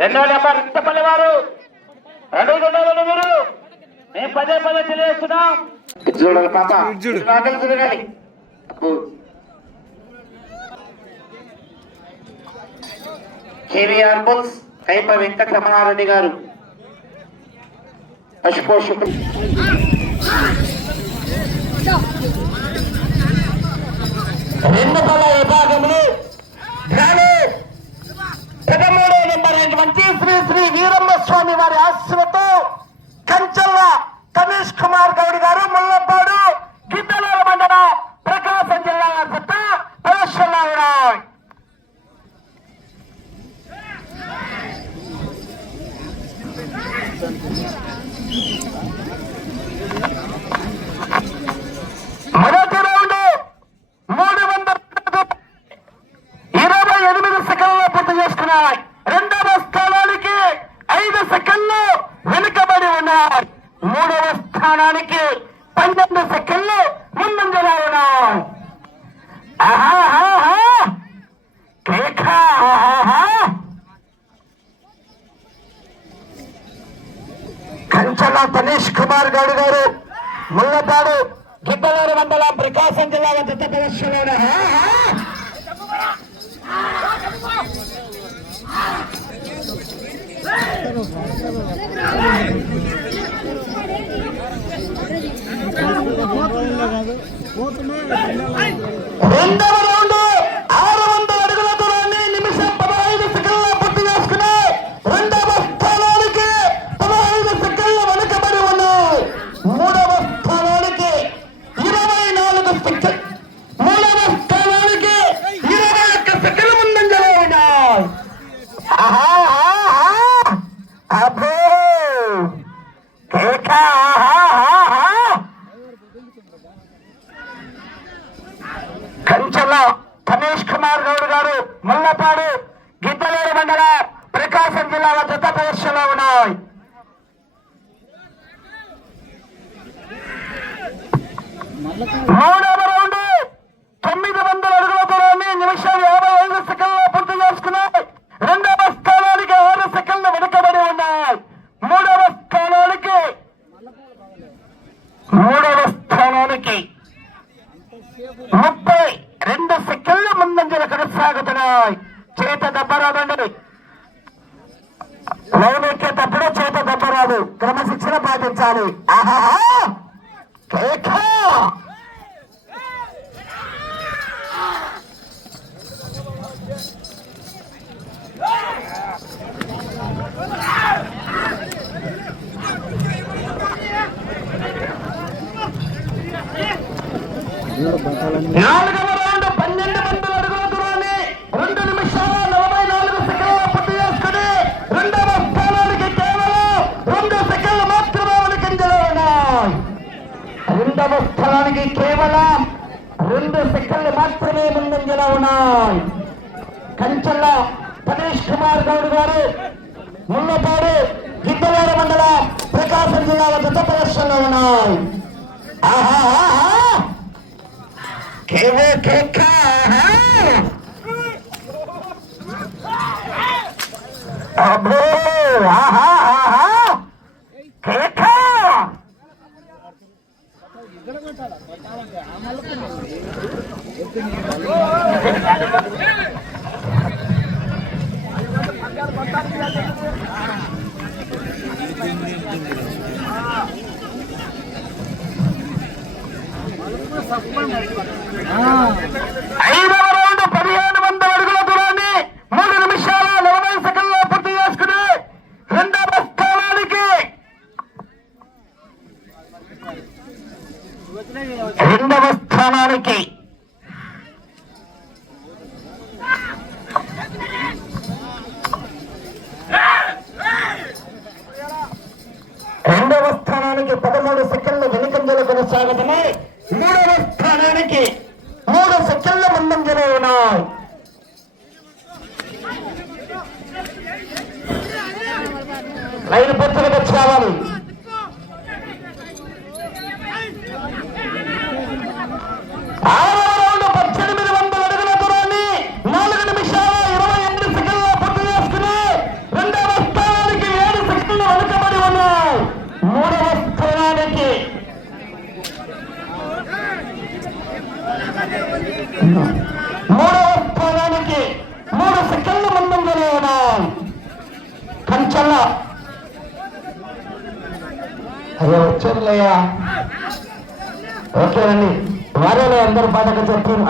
రెండో నెంబర్ రిత్తపల్లి వారు. రెండు గుండాలను మీరు. మేము పదే పదే తెలియజేస్తున్నాం. చూడాలి పాప. నాకలు తిరగాలి కేవీఆర్ బుల్స్ కైప వెంకటరమణారెడ్డి గారు. పశుపోషకులు రెండు పల విభాగములు. పదమూడో నెంబర్ అయినటువంటి శ్రీ శ్రీ వీరమ్మ స్వామి వారి ఆశీస్సులతో కంచల్ల కనీష్ కుమార్ గౌడ్ గారు ముల్లపాడు గిద్దలూరు మండల ప్రకాశం జిల్లా వారి చెత్త ప్రదర్శనలో ఉన్నాయి మొదటి రౌండ్ మూడు వందల ఇరవై ఎనిమిది సెకండ్లు ఉన్నాయి. రెండవ స్థానానికి ఐదు సెకండ్లు వెనుకబడి ఉన్నాయి. మూడవ స్థానానికి పన్నెండు సెకండ్లు ముందంజలో ఉన్నాయి. ఆహాహాహా. కంచల తనీష్ కుమార్ గౌడ్ గారు ముల్లపాడు గిద్దలూరు మండలం ప్రకాశం జిల్లా వద్ద ప్రదర్శనలో రెండవ అబ్బో కంచెల గణేష్ కుమార్ గౌడ్ గారు ముల్లపాడు గిద్దలేరు మండల ప్రకాశం జిల్లాల జత ప్రదర్శనలో ఉన్నాయి. మూడవ రౌండ్ తొమ్మిది వందల అడుగుల దూరాన్ని నిమిషం యాభై ఐదు సెకండ్ల పూర్తి చేసుకున్నాయి రెండవ స్థానానికి ఆరు సెకండ్లు వెనుకబడి ఉన్నాయి మూడవ స్థానానికి మూడవ స్థానానికి ముప్పై రెండు సెకండ్ల ముందంజలు కొనసాగుతున్నాయి చేత దెబ్బరాదండి లైన్ ఎక్కేటప్పుడు చేత దెబ్బరాదు క్రమశిక్షణ పాటించాలి ఆహాహా! కేక! నాలుగవ రౌండ్ పన్నెండు వందల అడుగుల దూరాన్ని రెండు నిమిషాల నలభై నాలుగు సెకండ్ల పూర్తి చేసుకుని రెండవ స్థానానికి కేవలం రెండు సెకండ్లు మాత్రమే వెనుకంజలో ఉన్నాయి రెండవ స్థానానికి కేవలం రెండు సెకండ్లు మాత్రమే ముందంజలో ఉన్నాయి కంచెల్ల గణేష్ కుమార్ గౌడ్ గారు ముల్లపాడు గిద్దలూరు మండల ప్రకాశం జిల్లాల జత ప్రదర్శనలో ఉన్నాయి ఆహా ఆహా కేవో కేక అబ్బో ఆహా ఆహా కేక ఐదవ రౌండ్ పదిహేను వందల అడుగుల దూరాన్ని మూడు నిమిషాల నలభై సెకండ్ల పూర్తి చేసుకుని రెండవ స్థానానికి రెండవ స్థానానికి రెండవ స్థానానికి పదమూడు సెకండ్ మూడవ స్థానానికి మూడు సెకండ్ల ముందంజలో ఉన్నాయి కంచల్ల. అదే వచ్చారులయ్యా. ఓకేనండి వారేలే అందరూ పాటకు చెప్పారు.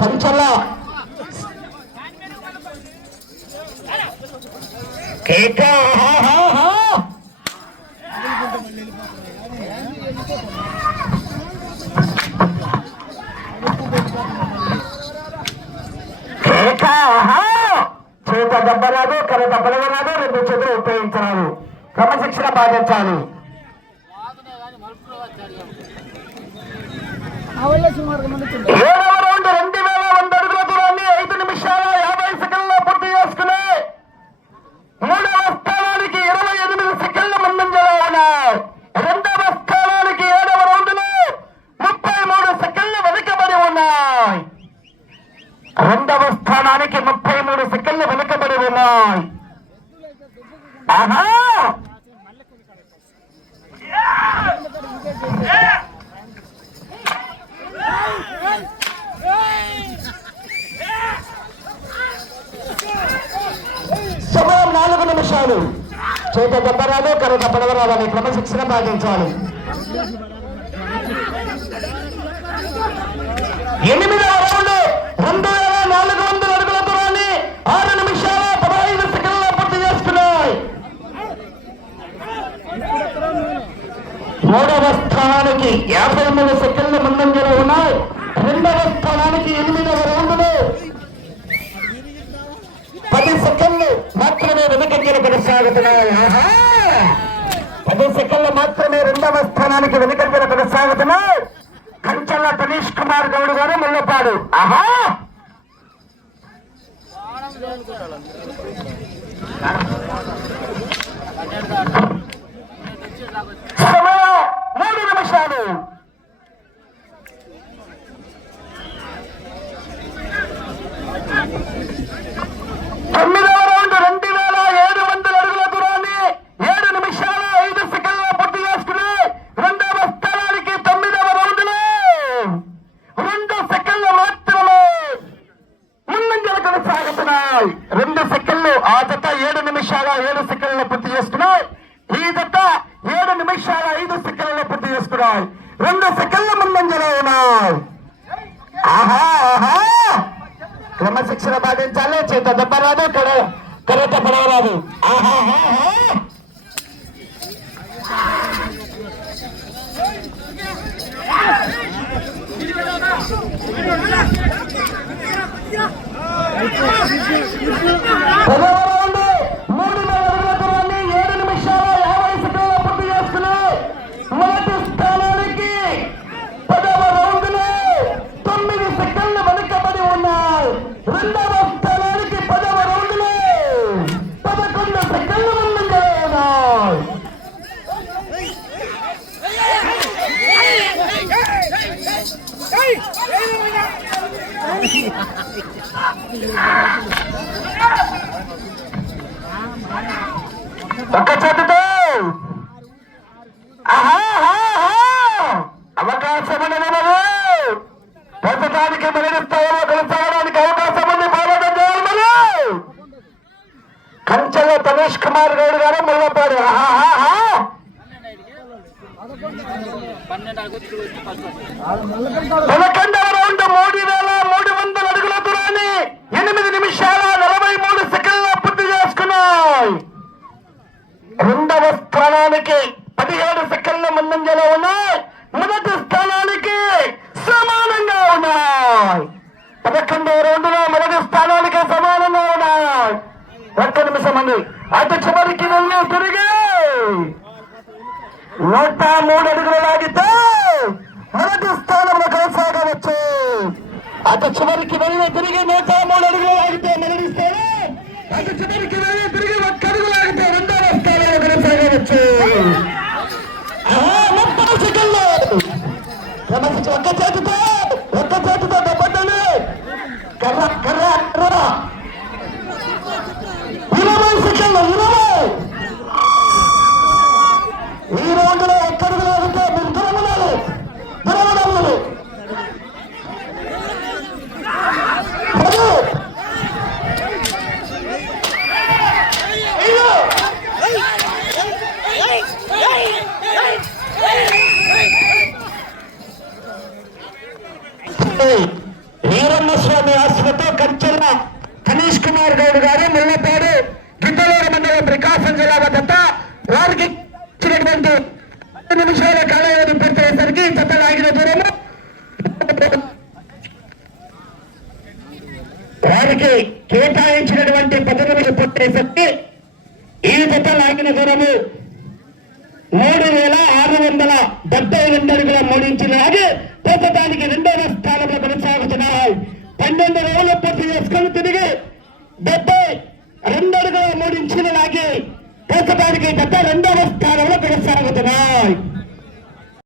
కంచల్ల. కేక ఆహాహా కేక ఆహా చేత దెబ్బరాదు కర దెబ్బలరాదు రెండు చేతులు ఉపయోగించరాదు. క్రమశిక్షణ పాటించాలి రౌండ్ రెండు వేల వంద అడుగుల దూరాన్ని ఐదు నిమిషాల యాభై సెకండ్లో పూర్తి చేసుకుని మూడవ స్థానానికి ఇరవై ఎనిమిది సెకండ్ల ముందంజలో ఉన్నాయి రెండవ స్థానానికి ఏడవ రౌండ్లో ముప్పై మూడు సెకండ్లు వెనుకబడి ఉన్నాయి రెండవ స్థానానికి ముప్పై మూడు సెకండ్లు వెనుకబడి ఉన్నాయి. ఆహా! సమయం నాలుగు నిమిషాలు. చేత దెబ్బరాలు కర దెబ్బడవరాలు అనే క్రమశిక్షణ పాటించాలి. ఎనిమిది రౌండ్ రెండు వేల నాలుగు వందల అడుగుల దూరాన్ని ఆరు నిమిషాల పదహైదు సెకండ్ల పూర్తి చేసుకున్నాయి మూడవ స్థానానికి యాభై మూడు సెకండ్ల ముందంజలో ఉన్నాయి. రెండవ స్థానానికి ఎనిమిదవ రౌండ్లో. పది సెకండ్లు మాత్రమే వెనుకంజలు కొనసాగుతున్నాయి. పది సెకండ్లు మాత్రమే రెండవ స్థానానికి వెనుకంజలు కొనసాగుతున్నాయి. కంచల్ల తనీష్ కుమార్ గౌడ్ గారు ముల్లపాడు. ఆహా! మూడు నిమిషాలు తొమ్మిదవ రౌండ్ రెండు వేల ఏడు వందల అడుగుల దూరాన్ని ఏడు నిమిషాల ఐదు సెకండ్ల పూర్తి చేసుకుని రెండవ స్థానానికి తొమ్మిదవ రౌండ్లో రెండు సెకండ్లు మాత్రమే ముందంజలు కొనసాగుతున్నాయి రెండు సెకండ్లు ఆ జత ఏడు నిమిషాల ఏడు సెకండ్లు పూర్తి చేసుకున్నాయి ఈ జత ఏడు నిమిషాల ఐదు సెకండ్లు పూర్తి చేసుకున్నాయి రెండు సెకండ్ల ముందంజలో ఉన్నాయి ఆహా ఆహా క్రమశిక్షణ పాటించాలి చేత దెబ్బ రాదు కడ కరెత పడవరాదు ఆహా ఆహా పదవ రౌండ్ మూడు ఒక్క చేతితో. అవకాశం ఉండదు పొందడానికి మొదటి స్థాయిలో కొనసాగడానికి అవకాశం ఉంది పోరాటం చేయాలి కంచెల తనేష్ కుమార్ గౌడ్ గారు ముల్లపాడు పదకొండవ రౌండ్ మూడు వేల మూడు ఎనిమిది నిమిషాల నలభై మూడు సెకండ్ల పూర్తి చేసుకున్నాయి. రెండవ స్థానానికి పదిహేడు సెకండ్ల ముందంజలో ఉన్నాయి. మొదటి స్థానానికి సమానంగా ఉన్నాయి. పదకొండు రౌండ్లో మొదటి స్థానానికి సమానంగా ఉన్నాయి. ఒక్క నిమిషం అండి. అటు చివరికి వెళ్ళి తిరిగి. నూట మూడు అడుగులు లాగితే అటు చివరికి వెళ్ళి తిరిగి నూట మూడు అడుగులు లాగితే మొదటి స్థానం అటు చివరికి వెళ్ళి తిరిగి ఒక్క అడుగు లాగితే రెండవ స్థానంలో కొనసాగవచ్చు ఆహా, ముప్పై సెకండ్లు క్రమశిక్షణ ఒక్క చేతితో ఒక్క చేతితో దెబ్బతలు కర్ర కర్ర కర్ర ఇరవై సెకండ్లు ఇరవై ఈ రౌండ్లో ఎక్కడికి లాగితే మీరు దూరం ఉండాలి దూరం ఉండాలి వీరమ్మ స్వామి ఆశ్రతో కంచెల్ల కనీష్ కుమార్ గౌడ్ గారు ముల్లపాడు గిద్దలూరు మండలం ప్రకాశం జిల్లా జత వారికి ఇచ్చినటువంటి పది నిమిషాల కాలావధి పూర్తయ్యేసరికి జత లాగిన దూరము వారికి కేటాయించినటువంటి పది నిమిషం పూర్తయ్యేసరికి ఈ జత లాగిన దూరము మూడు వేల ఆరు వందల డెబ్బై రెండు అడుగుల మూడించి లాగి ప్రస్తుతానికి రెండవ స్థానంలో కొనసాగుతున్నాయి పన్నెండు రోజుల పూర్తి చేసుకుని తిరిగి డెబ్బై రెండడుగుల మూడు ఇంచులు లాగి ప్రస్తుతానికి గత రెండవ స్థానంలో కొనసాగుతున్నాయి